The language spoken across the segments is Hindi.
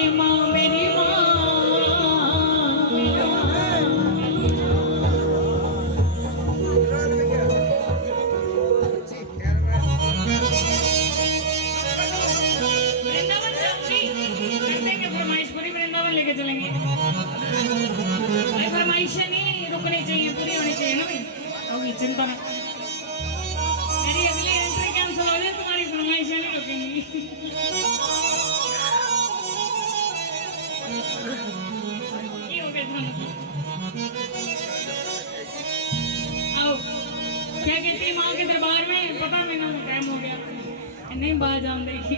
मेरी माँ मेरी माँ। वृंदावन जाऊंगी, कर देंगे फरमाइश पूरी, वृंदावन लेके चलेंगे भाई। फरमाइशें नहीं रुकनी चाहिए, पूरी होनी चाहिए ना भाई। होगी चिंता ना, मेरी अगली एंट्री कैंसिल हो जाए, तुम्हारी फरमाइशें नहीं रुकेंगी। ये हो गया आओ, क्या कहती माँ के दरबार में, पता नहीं ना टाइम हो गया नहीं, बाहर जान देखी।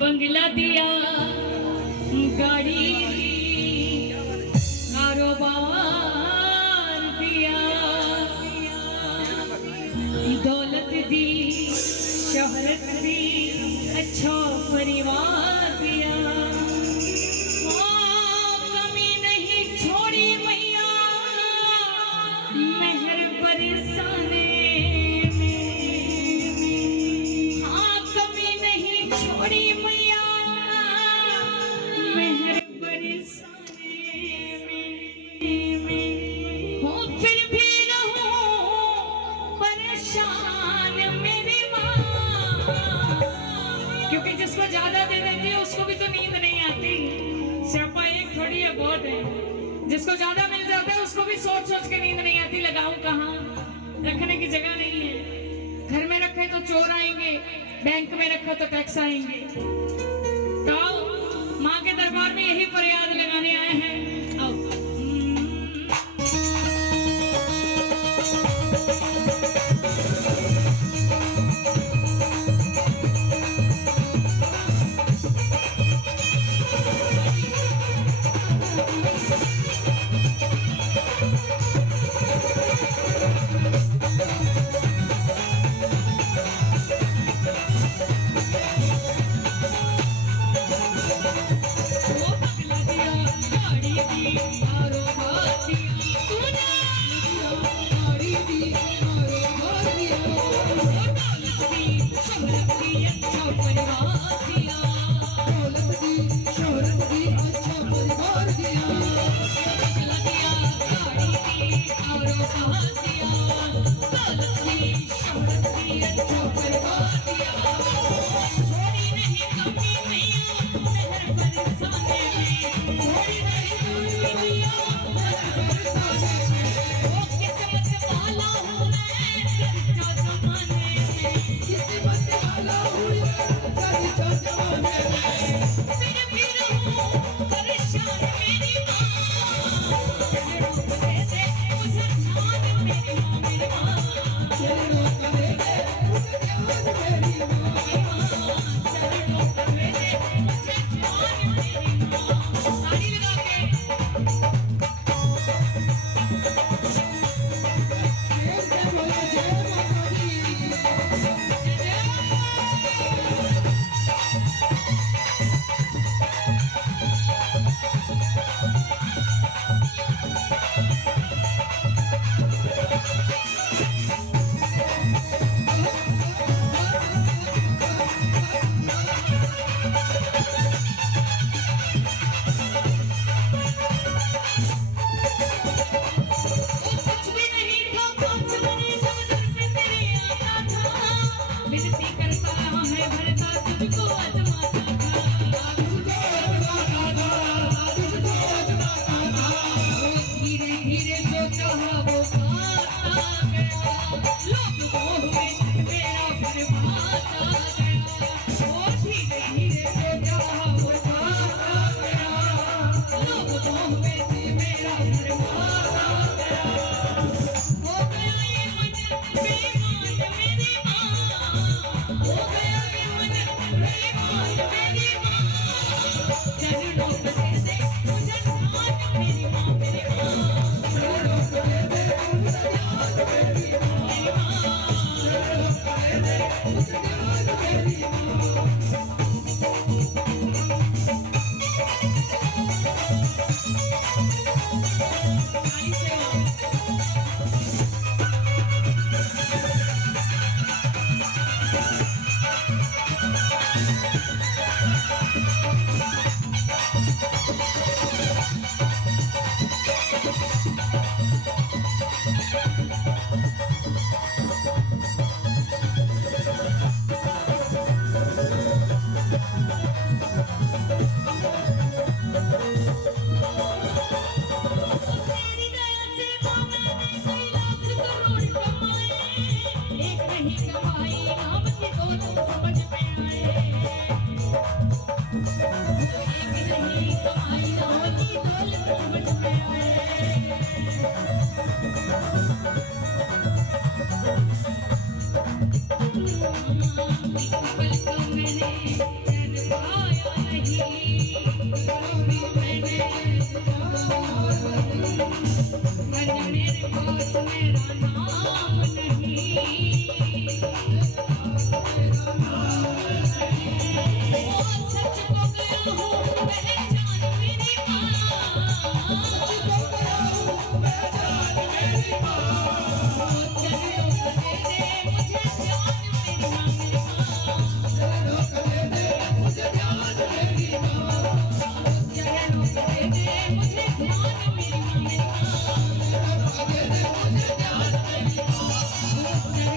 बंगला दिया, गाड़ी दी, कारोबार दिया, दौलत दी, शोहरत दी, अच्छा परिवार दिया। कमी नहीं छोड़ी मैया मेहर बरसाने में। हाँ कमी नहीं छोड़ी मैया मेहर बरसाने में। हो फिर भी रहूं परेशान मेरी माँ, क्योंकि जिसको ज्यादा दे देती है उसको भी तो नींद नहीं आती। स्यापा एक थोड़ी है, बहुत है। जिसको ज्यादा मिल जाता है उसको भी सोच सोच के नींद नहीं आती, लगाऊं कहाँ, रखने की जगह नहीं है। घर में रखे तो चोर आएंगे, बैंक में रखा तो टैक्स आएंगे। तो आओ माँ के दरबार में यही फरियाद लगाने आए हैं। आओ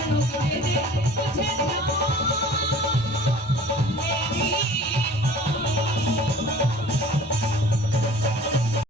बहनों को दे दे मुझे जान